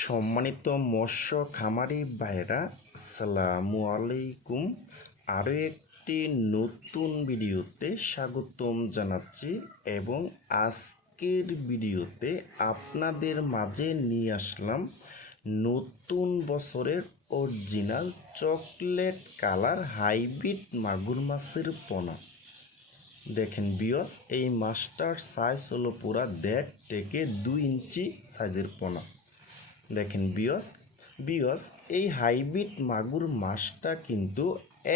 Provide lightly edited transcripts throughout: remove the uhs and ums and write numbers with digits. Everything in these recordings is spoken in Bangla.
সম্মানিত মৎস্য খামারি ভাইরা, আসসালামু আলাইকুম। আরও একটি নতুন ভিডিওতে স্বাগতম জানাচ্ছি এবং আজকের ভিডিওতে আপনাদের মাঝে নিয়ে আসলাম নতুন বছরের অরিজিনাল চকলেট কালার হাইব্রিড মাগুর মাছের পোনা। দেখেন বিয়স, এই মাছটার সাইজ হলো পুরা 1.5 থেকে 2 ইঞ্চি সাইজের পোনা। দেখেন বিয়স এই হাইব্রিড মাগুর মাছটা কিন্তু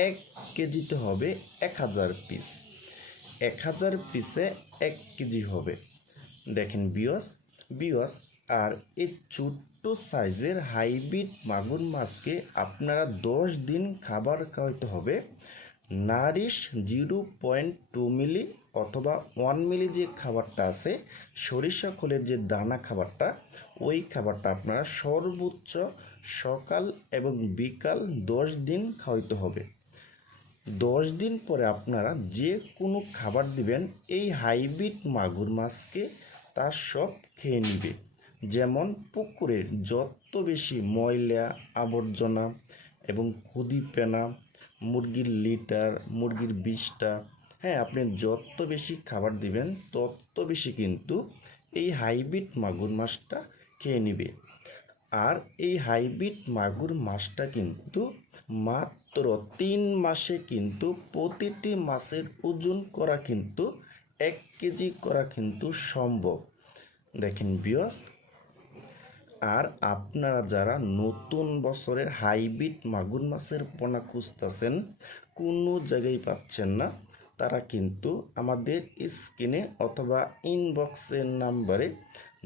1 কেজিতে হবে 1000 পিস। 1000 পিসে 1 কেজি হবে। দেখেন বিয়স আর এই ছোট্ট সাইজের হাইব্রিড মাগুর মাছকে আপনারা 10 দিন খাবার খাওয়াইতে হবে নারিশ 0.2 মিলি অথবা 1 মিলি যে খাবারটা আছে, সরিষা খোলের যে দানা খাবারটা, ওই খাবারটা আপনারা সর্বোচ্চ সকাল এবং বিকাল 10 দিন খাওয়াইতে হবে। 10 দিন পরে আপনারা যে কোনো খাবার দিবেন, এই হাইব্রিড মাগুর মাছকে তার সব খেয়ে নিবে। যেমন পুকুরের যত বেশি ময়লা আবর্জনা এবং খুদিপেনা, মুরগির লিটার, মুরগির বিষটা, আপনি যত বেশি খাবার দিবেন তত বেশি কিন্তু এই হাইব্রিড মাগুর মাছটা খেয়ে নিবে। আর এই হাইব্রিড মাগুর মাছটা কিন্তু মাত্র 3 মাসে কিন্তু প্রতিটি মাছের ওজন করা কিন্তু 1 কেজি করা কিন্তু সম্ভব। দেখেন বিয়স, আর আপনারা যারা নতুন বছরের হাইব্রিড মাগুর মাছের পোনা খুঁজতেছেন, কোনো জায়গায় পাচ্ছেন না, তারা কিন্তু আমাদের স্ক্রিনে অথবা ইনবক্সের নাম্বারে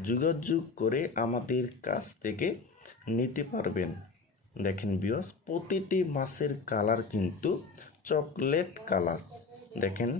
যোগাযোগ করে আমাদের কাছ থেকে নিতে পারবেন। দেখেন বিয়স, প্রতিটি মাছের কালার কিন্তু চকলেট কালার। দেখেন